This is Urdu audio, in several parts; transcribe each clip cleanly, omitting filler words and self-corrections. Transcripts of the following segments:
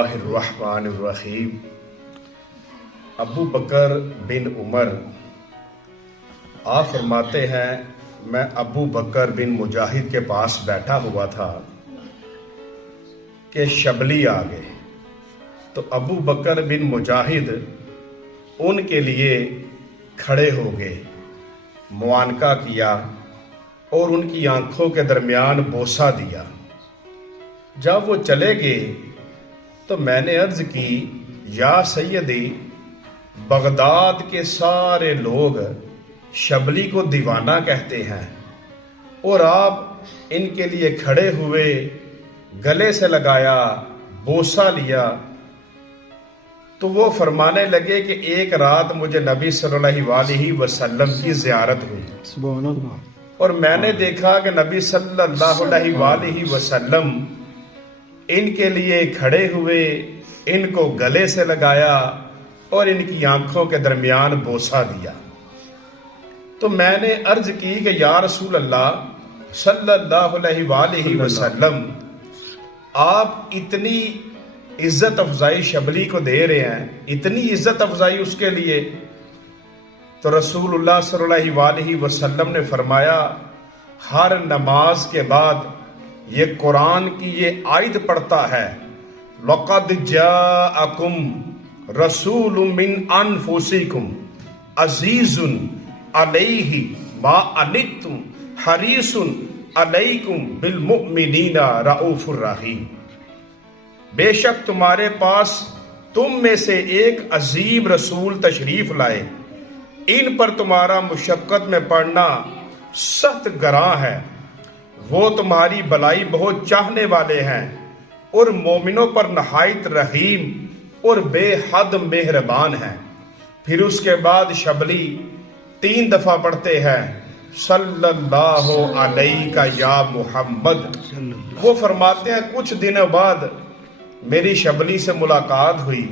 الرحمن الرحیم۔ ابو بکر بن عمر آپ فرماتے ہیں میں ابو بکر بن مجاہد کے پاس بیٹھا ہوا تھا کہ شبلی آ گئے، تو ابو بکر بن مجاہد ان کے لیے کھڑے ہو گئے، معانقہ کیا اور ان کی آنکھوں کے درمیان بوسہ دیا۔ جب وہ چلے گئے تو میں نے عرض کی، یا سیدی، بغداد کے سارے لوگ شبلی کو دیوانہ کہتے ہیں اور آپ ان کے لیے کھڑے ہوئے، گلے سے لگایا، بوسہ لیا۔ تو وہ فرمانے لگے کہ ایک رات مجھے نبی صلی اللہ علیہ وسلم کی زیارت ہوئی، سبحان اللہ، اور میں نے دیکھا کہ نبی صلی اللہ علیہ وسلم ان کے لیے کھڑے ہوئے، ان کو گلے سے لگایا اور ان کی آنکھوں کے درمیان بوسہ دیا۔ تو میں نے عرض کی کہ یا رسول اللہ صلی اللہ علیہ وسلم، آپ اتنی عزت افزائی شبلی کو دے رہے ہیں، اتنی عزت افزائی اس کے لیے؟ تو رسول اللہ صلی اللہ علیہ وسلم نے فرمایا، ہر نماز کے بعد یہ قرآن کی یہ آیت پڑھتا ہے، لَقَدْ جَاءَكُمْ رَسُولٌ مِّنْ أَنفُسِكُمْ عَزِيزٌ عَلَيْهِ مَا عَنِتُّمْ حَرِيصٌ عَلَيْكُمْ بِالْمُؤْمِنِينَ رَءُوفٌ رَحِيمٌ۔ بے شک تمہارے پاس تم میں سے ایک عظیم رسول تشریف لائے، ان پر تمہارا مشقت میں پڑنا سخت گراں ہے، وہ تمہاری بلائی بہت چاہنے والے ہیں اور مومنوں پر نہایت رحیم اور بے حد مہربان ہیں۔ پھر اس کے بعد شبلی 3 دفعہ پڑھتے ہیں، صلی اللہ علیہ یا محمد۔ وہ فرماتے ہیں کچھ دنوں بعد میری شبلی سے ملاقات ہوئی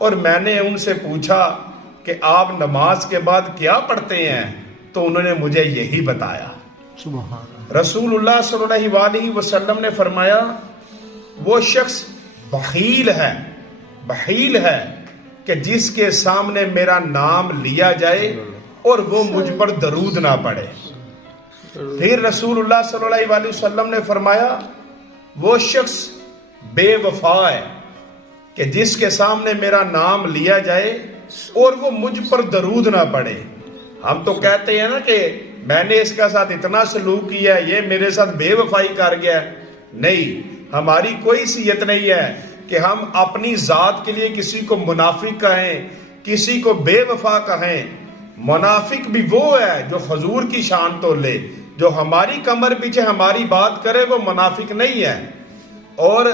اور میں نے ان سے پوچھا کہ آپ نماز کے بعد کیا پڑھتے ہیں؟ تو انہوں نے مجھے یہی بتایا۔ سبحان اللہ۔ رسول اللہ صلی اللہ علیہ وسلم نے فرمایا، وہ شخص بخیل ہے کہ جس کے سامنے میرا نام لیا جائے اور وہ مجھ پر درود نہ پڑے۔ پھر رسول اللہ صلی اللہ علیہ وسلم نے فرمایا، وہ شخص بے وفا ہے کہ جس کے سامنے میرا نام لیا جائے اور وہ مجھ پر درود نہ پڑے۔ ہم تو کہتے ہیں نا کہ میں نے اس کے ساتھ اتنا سلوک کیا ہے، یہ میرے ساتھ بے وفائی کر گیا ہے۔ نہیں، ہماری کوئی صیت نہیں ہے کہ ہم اپنی ذات کے لیے کسی کو منافق کہیں، کسی کو بے وفا کہیں۔ منافق بھی وہ ہے جو حضور کی شان تو لے، جو ہماری کمر پیچھے ہماری بات کرے، وہ منافق نہیں ہے۔ اور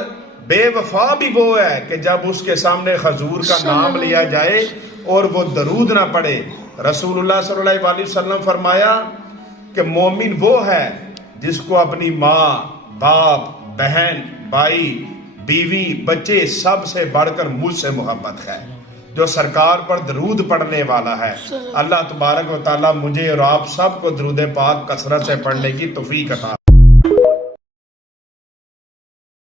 بے وفا بھی وہ ہے کہ جب اس کے سامنے حضور کا نام لیا جائے اور وہ درود نہ پڑے۔ رسول اللہ صلی اللہ علیہ وسلم فرمایا کہ مومن وہ ہے جس کو اپنی ماں، باپ، بہن، بھائی، بیوی، بچے سب سے بڑھ کر مجھ سے محبت ہے، جو سرکار پر درود پڑھنے والا ہے۔ اللہ تبارک و تعالیٰ مجھے اور آپ سب کو درود پاک کثرت سے پڑھنے کی توفیق عطا